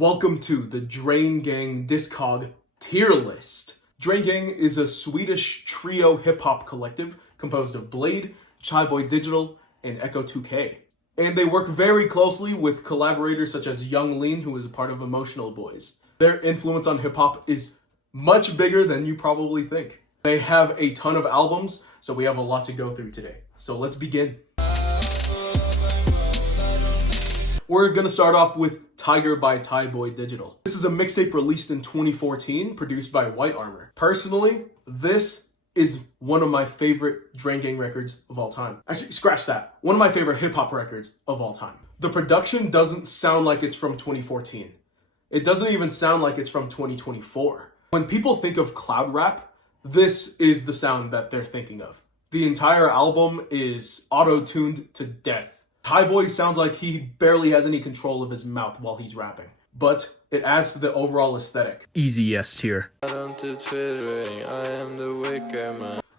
Welcome to the D&G discog tier list. D&G is a Swedish trio hip-hop collective composed of Bladee, Boy Digital, and Echo 2K. And they work very closely with collaborators such as Young Lean, who is a part of Emotional Boys. Their influence on hip-hop is much bigger than you probably think. They have a ton of albums, so we have a lot to go through today. So let's begin. We're gonna start off with Tiger by Boy Digital. This is a mixtape released in 2014, produced by White Armor. Personally, this is one of my favorite D&G records of all time. Actually, scratch that. One of my favorite hip-hop records of all time. The production doesn't sound like it's from 2014. It doesn't even sound like it's from 2024. When people think of cloud rap, this is the sound that they're thinking of. The entire album is auto-tuned to death. Boy sounds like he barely has any control of his mouth while he's rapping, but it adds to the overall aesthetic. Easy S tier.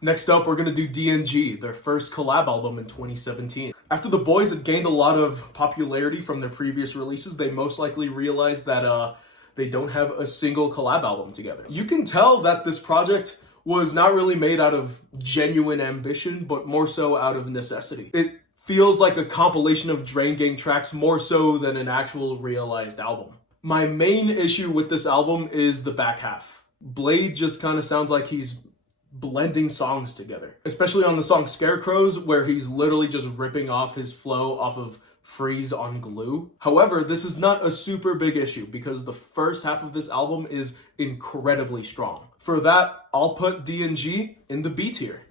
Next up, we're gonna do D&G, their first collab album in 2017. After the boys had gained a lot of popularity from their previous releases, they most likely realized that they don't have a single collab album together. You can tell that this project was not really made out of genuine ambition, but more so out of necessity. It feels like a compilation of D&G tracks more so than an actual realized album. My main issue with this album is the back half. Bladee just kind of sounds like he's blending songs together, especially on the song Scarecrows, where he's literally just ripping off his flow off of Freeze on Glue. However, this is not a super big issue because the first half of this album is incredibly strong. For that, I'll put D&G in the B tier.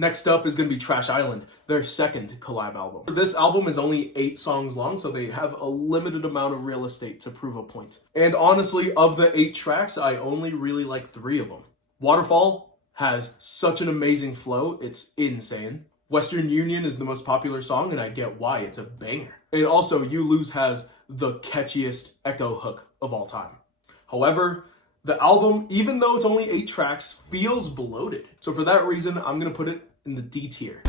Next up is going to be Trash Island, their second collab album. This album is only 8 songs long, so they have a limited amount of real estate to prove a point. And honestly, of the 8 tracks, I only really like 3 of them. Waterfall has such an amazing flow, it's insane. Western Union is the most popular song, and I get why, it's a banger. And also, You Lose has the catchiest echo hook of all time. However, the album, even though it's only 8 tracks, feels bloated. So for that reason, I'm gonna put it in the D tier.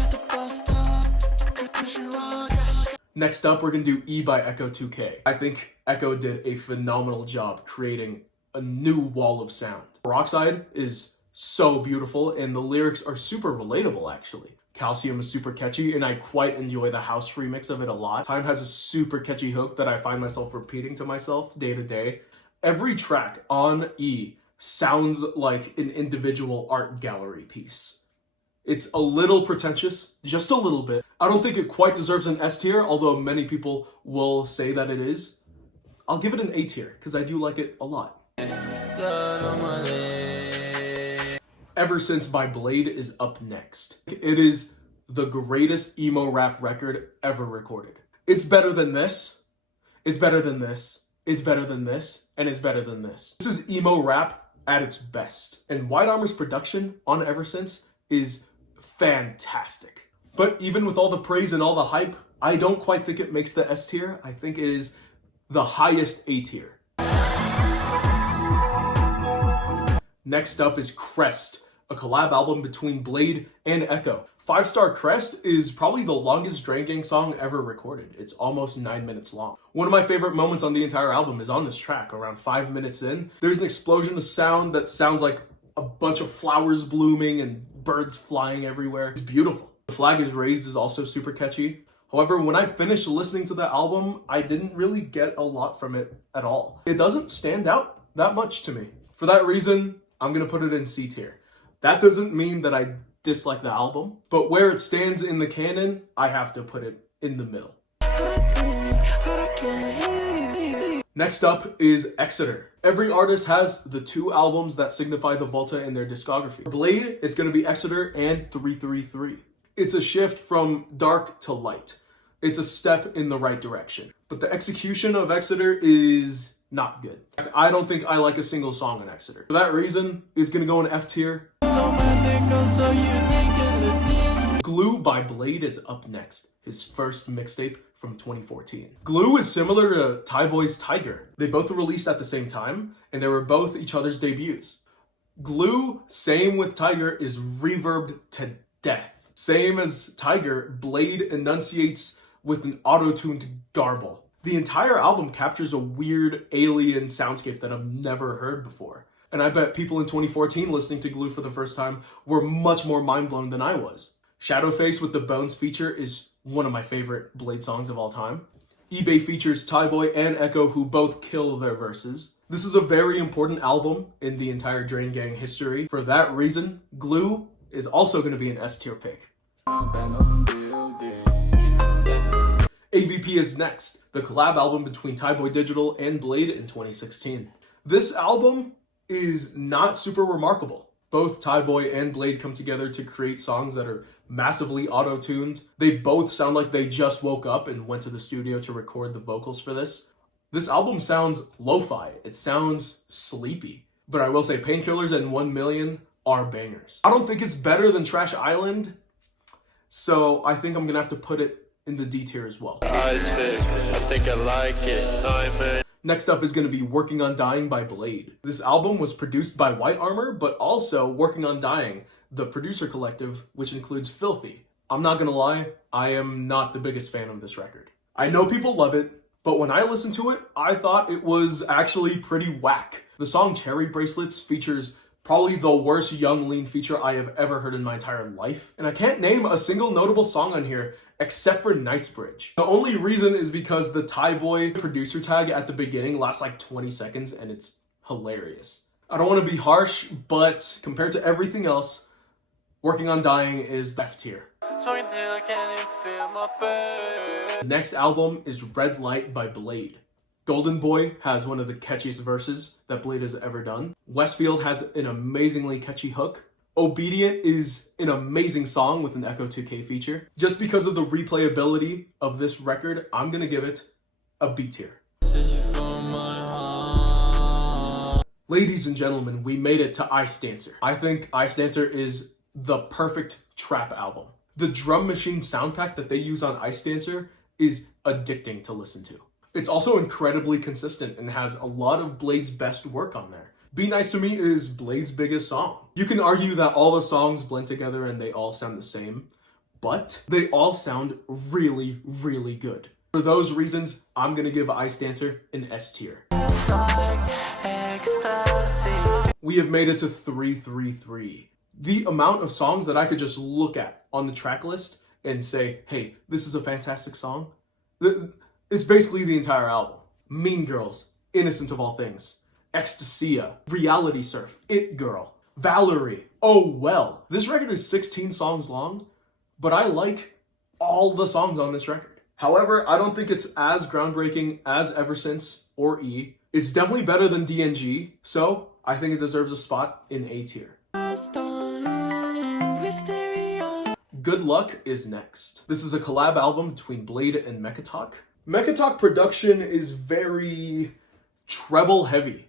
Next up, we're gonna do E by Echo 2K. I think Echo did a phenomenal job creating a new wall of sound. Peroxide is so beautiful, and the lyrics are super relatable, actually. Calcium is super catchy, and I quite enjoy the house remix of it a lot. Time has a super catchy hook that I find myself repeating to myself day to day. Every track on E sounds like an individual art gallery piece. It's a little pretentious, just a little bit. I don't think it quite deserves an S tier, although many people will say that it is. I'll give it an A tier, because I do like it a lot. Eversince by Bladee is up next. It is the greatest emo rap record ever recorded. It's better than this. It's better than this. It's better than this, and it's better than this. This is emo rap at its best. And White Armor's production on Eversince is fantastic. But even with all the praise and all the hype, I don't quite think it makes the S tier. I think it is the highest A tier. Next up is Crest, a collab album between Bladee and Echo. 5-Star Crest is probably the longest D&G song ever recorded. It's almost 9 minutes long. One of my favorite moments on the entire album is on this track. Around 5 minutes in, there's an explosion of sound that sounds like a bunch of flowers blooming and birds flying everywhere. It's beautiful. The Flag Is Raised is also super catchy. However, when I finished listening to the album, I didn't really get a lot from it at all. It doesn't stand out that much to me. For that reason, I'm gonna put it in C tier. That doesn't mean that I dislike the album, but where it stands in the canon, I have to put it in the middle. Next up is Exeter. Every artist has the 2 albums that signify the Volta in their discography. For Bladee, it's gonna be Exeter and 333. It's a shift from dark to light. It's a step in the right direction. But the execution of Exeter is not good. I don't think I like a single song on Exeter. For that reason, it's gonna go in F tier. Glue by Bladee is up next, his first mixtape from 2014. Glue is similar to Boy's Tiger. They both were released at the same time, and they were both each other's debuts. Glue, same with Tiger, is reverbed to death. Same as Tiger, Bladee enunciates with an auto-tuned garble. The entire album captures a weird alien soundscape that I've never heard before. And I bet people in 2014 listening to Glue for the first time were much more mind-blown than I was. Shadowface with the Bones feature is one of my favorite Bladee songs of all time. eBay features Tyboy and Echo, who both kill their verses. This is a very important album in the entire Drain Gang history. For that reason, Glue is also going to be an S tier pick. AvP is next, the collab album between Tyboy Digital and Bladee in 2016. This album is not super remarkable. Both Tyboy and Bladee come together to create songs that are massively auto-tuned. They both sound like they just woke up and went to the studio to record the vocals for this. This album sounds lo-fi. It sounds sleepy. But I will say Painkillers and 1 Million are bangers. I don't think it's better than Trash Island, so I think I'm gonna have to put it in the D tier as well. I think I like it. Next up is going to be Working on Dying by Bladee. This album was produced by White Armor, but also Working on Dying, the producer collective, which includes Filthy. I'm not gonna lie, I am not the biggest fan of this record. I know people love it, but when I listened to it, I thought it was actually pretty whack. The song Cherry Bracelets features probably the worst Young Lean feature I have ever heard in my entire life. And I can't name a single notable song on here except for Knightsbridge. The only reason is because the Tyboy producer tag at the beginning lasts like 20 seconds and it's hilarious. I don't want to be harsh, but compared to everything else, Working on Dying is the F tier. The next album is Red Light by Bladee. Golden Boy has one of the catchiest verses that Bladee has ever done. Westfield has an amazingly catchy hook. Obedient is an amazing song with an Echo 2K feature. Just because of the replayability of this record, I'm gonna give it a B tier. Ladies and gentlemen, we made it to Ice Dancer. I think Ice Dancer is the perfect trap album. The drum machine sound pack that they use on Ice Dancer is addicting to listen to. It's also incredibly consistent and has a lot of Blade's best work on there. Be Nice to Me is Blade's biggest song. You can argue that all the songs blend together and they all sound the same, but they all sound really, really good. For those reasons, I'm gonna give Ice Dancer an S tier. We have made it to 333. The amount of songs that I could just look at on the track list and say, hey, this is a fantastic song. It's basically the entire album. Mean Girls, Innocent of All Things, Ecstasia, Reality Surf, It Girl, Valerie, Oh Well. This record is 16 songs long, but I like all the songs on this record. However, I don't think it's as groundbreaking as Eversince or E. It's definitely better than D&G, so I think it deserves a spot in A tier. Good Luck is next. This is a collab album between Bladee and Mekatalk. Mekatalk production is very treble heavy.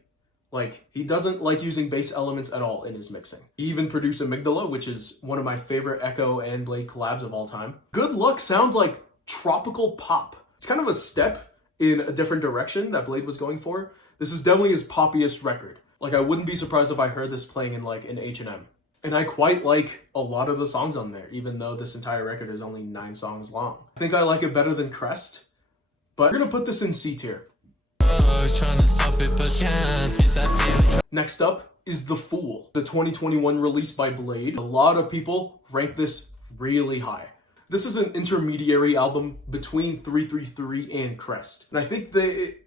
Like, he doesn't like using bass elements at all in his mixing. He even produced Amygdala, which is one of my favorite Echo and Bladee collabs of all time. Good Luck sounds like tropical pop. It's kind of a step in a different direction that Bladee was going for. This is definitely his poppiest record. Like, I wouldn't be surprised if I heard this playing in like an H&M. And I quite like a lot of the songs on there, even though this entire record is only 9 songs long. I think I like it better than Crest, but we're gonna put this in C tier. Next up is The Fool, the 2021 release by Bladee. A lot of people rank this really high. This is an intermediary album between 333 and Crest. And I think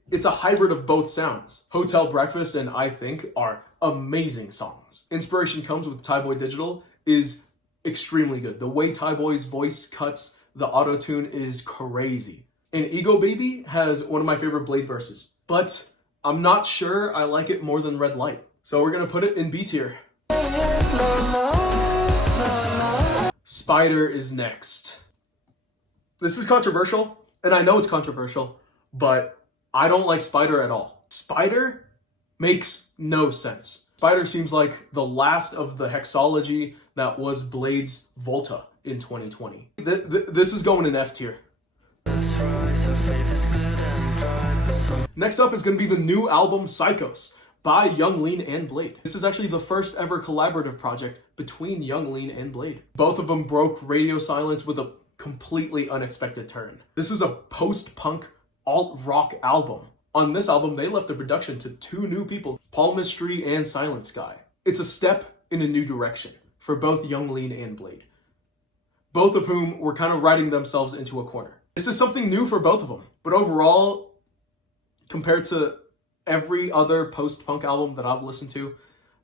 it's a hybrid of both sounds. Hotel Breakfast and I Think are amazing songs. Inspiration Comes with Tyboy Digital is extremely good. The way Tyboy's voice cuts the auto-tune is crazy. And Ego Baby has one of my favorite Bladee verses, but I'm not sure I like it more than Red Light. So we're gonna put it in B tier. Spider is next. This is controversial, and I know it's controversial, but I don't like Spider at all. Spider makes no sense. Spider seems like the last of the hexology that was Blade's Volta in 2020. This is going in F tier. Next up is going to be the new album Psykos by Young Lean and Bladee. This is actually the first ever collaborative project between Young Lean and Bladee. Both of them broke radio silence with a completely unexpected turn. This is a post-punk alt-rock album. On this album, they left the production to two new people, Palmistry and Silent Sky. It's a step in a new direction for both Young Lean and Bladee, both of whom were kind of writing themselves into a corner. This is something new for both of them, but overall, compared to every other post-punk album that I've listened to,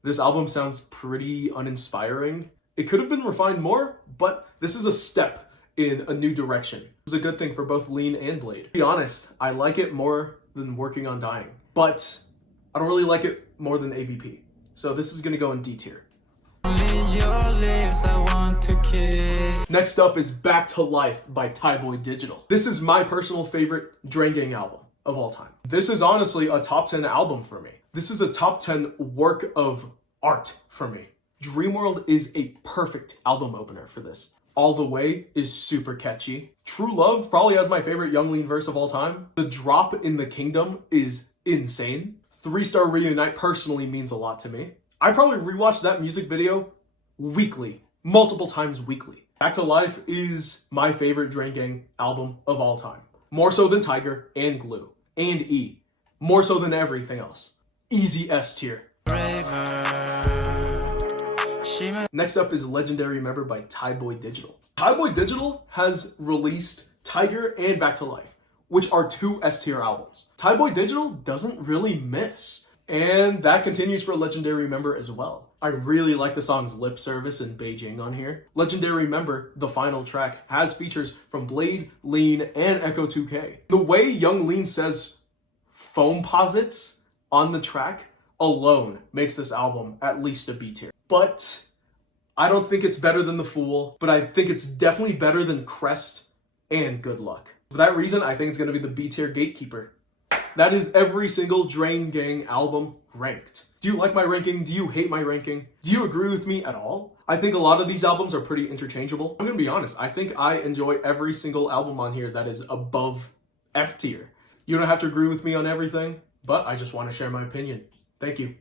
this album sounds pretty uninspiring. It could have been refined more, but this is a step in a new direction. It's a good thing for both Lean and Bladee. To be honest, I like it more than Working on Dying, but I don't really like it more than AvP. So this is gonna go in D tier. Next up is Back to Life by Tyboy Digital. This is my personal favorite D&G album of all time. This is honestly a top 10 album for me. This is a top 10 work of art for me. Dreamworld is a perfect album opener for this. All the Way is super catchy. True Love probably has my favorite Young Lean verse of all time. The Drop in the Kingdom is insane. 3-Star Reunite personally means a lot to me. I probably rewatch that music video weekly, multiple times weekly. Back to Life is my favorite D&G album of all time. More so than Tiger and Glue and E. More so than everything else. Easy S tier. Next up is Legendary Member by Tyboy Digital. Tyboy Digital has released Tiger and Back to Life, which are two S tier albums. Tyboy Digital doesn't really miss. And that continues for Legendary Member as well. I really like the songs Lip Service and Beijing on here. Legendary Member, the final track, has features from Bladee, Lean, and Echo 2K. The way Young Lean says foam posits on the track alone makes this album at least a B tier. But I don't think it's better than The Fool, but I think it's definitely better than Crest and Good Luck. For that reason, I think it's going to be the B tier gatekeeper. That is every single D&G album ranked. Do you like my ranking? Do you hate my ranking? Do you agree with me at all? I think a lot of these albums are pretty interchangeable. I'm gonna be honest, I think I enjoy every single album on here that is above F tier. You don't have to agree with me on everything, but I just want to share my opinion. Thank you.